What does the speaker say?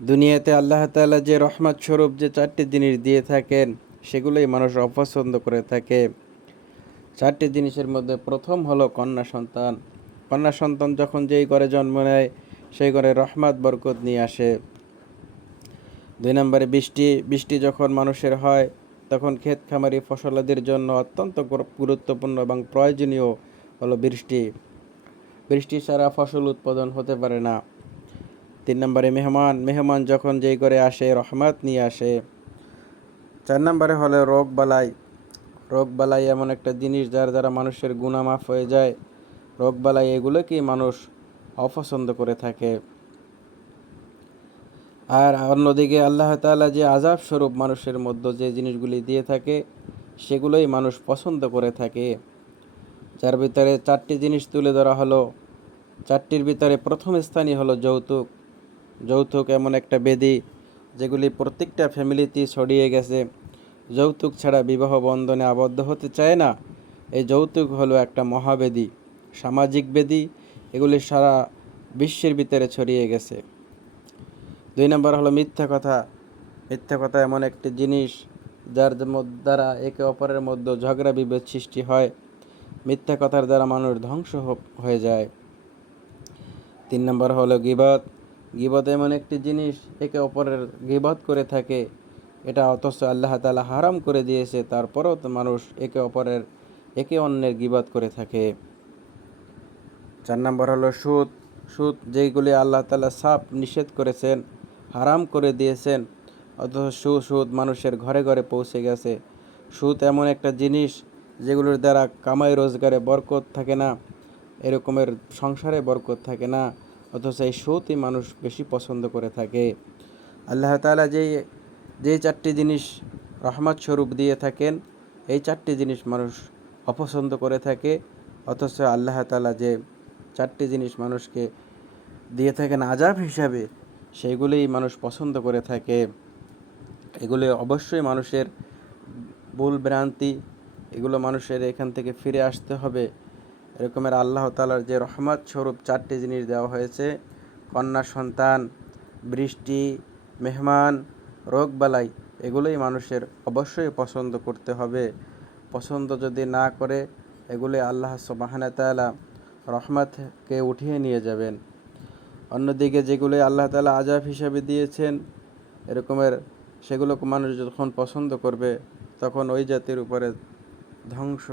দুনিয়াতে আল্লাহ তাআলা যে রহমত স্বরূপ যে চারটি জিনিস দিয়ে থাকেন সেগুলোই মানুষ অপছন্দ করে থাকে। চারটি জিনিসের মধ্যে প্রথম হলো কন্যা সন্তান। কন্যা সন্তান যখন যেই ঘরে জন্ম নেয় সেই ঘরে রহমত বরকত নিয়ে আসে। 2 নম্বরে বৃষ্টি। বৃষ্টি যখন মানুষের হয় তখন ক্ষেত খামারি ফসলাদির জন্য অত্যন্ত গুরুত্বপূর্ণ এবং প্রয়োজনীয় হলো বৃষ্টি। বৃষ্টি ছাড়া ফসল উৎপাদন হতে পারে না। 3 নম্বরে মেহমান। মেহমান যখন যেই ঘরে আসে রহমত নিয়ে আসে। 4 নম্বরে হলো রোগ বালাই। রোগ বালাই এমন একটা জিনিস যার দ্বারা মানুষের গুনাহ মাফ হয়ে যায়। রোগ বালাই এগুলোকেই মানুষ অপছন্দ করে থাকে। আর অন্যদিকে আল্লাহ তাআলা যে আযাব স্বরূপ মানুষের মধ্যে যে জিনিসগুলি দিয়ে থাকে সেগুলোই মানুষ পছন্দ করে থাকে। যার ভিতরে চারটি জিনিস তুলে ধরা হলো। চারটির ভিতরে প্রথম স্থানই হলো যৌতুক। যৌতুক এমন একটা ব্যাধি যেগুলি প্রত্যেকটা ফ্যামিলিতেই ছড়িয়ে গেছে। যৌতুক ছাড়া বিবাহ বন্ধনে আবদ্ধ হতে চায় না। এই যৌতুক হলো একটা মহাব্যাধি, সামাজিক ব্যাধি। এগুলি সারা বিশ্বের ভিতরে ছড়িয়ে গেছে। 2 নম্বর হলো মিথ্যা কথা। মিথ্যা কথা এমন একটি জিনিস যার দ্বারা একে অপরের মধ্যে ঝগড়া বিভেদ সৃষ্টি হয়। মিথ্যা কথার দ্বারা মানুষ ধ্বংস হয়ে যায়। 3 নম্বর হলো গীবত। গীবত এমন একটি জিনিস একে অপরের গীবত করে থাকে। এটা অথচ আল্লাহ তাআলা হারাম করে দিয়েছে, তারপরেও তো মানুষ একে অন্যের গীবত করে থাকে। 4 নম্বর হলো সুদ। সুদ যেইগুলি আল্লাহ তাআলা সাফ নিষেধ করেছেন, হারাম করে দিয়েছেন, অথচ সুদ মানুষের ঘরে ঘরে পৌঁছে গেছে। সুদ এমন একটা জিনিস যেগুলোর দ্বারা কামাই রোজগারে বরকত থাকে না, এরকমের সংসারে বরকত থাকে না, অথচ এই সুদই মানুষ বেশি পছন্দ করে থাকে। আল্লাহ তাআলা যেই চারটি জিনিস রহমত স্বরূপ দিয়ে থাকেন এই চারটি জিনিস মানুষ অপছন্দ করে থাকে, অথচ আল্লাহ তাআলা যে চারটি জিনিস মানুষকে দিয়ে থাকেন আযাব হিসাবে সেগুলিই মানুষ পছন্দ করে থাকে। এগুলি অবশ্যই মানুষের ভুল ভ্রান্তি, এগুলো মানুষের এখান থেকে ফিরে আসতে হবে। এরকমের আল্লাহ তাআলার যে রহমত স্বরূপ চারটি জিনিস দেওয়া হয়েছে, কন্যা সন্তান, বৃষ্টি, মেহমান, রোগবালাই, এগুলোই মানুষের অবশ্যই পছন্দ করতে হবে। পছন্দ যদি না করে এগুলি আল্লাহ সুবহানাহু ওয়া তাআলা রহমতকে উঠিয়ে নিয়ে যাবেন। অন্যদিকে যেগুলি আল্লাহ তাআলা আযাব হিসাবে দিয়েছেন এরকমের সেগুলোকে মানুষ যখন পছন্দ করবে তখন ওই জাতির উপরে ধ্বংস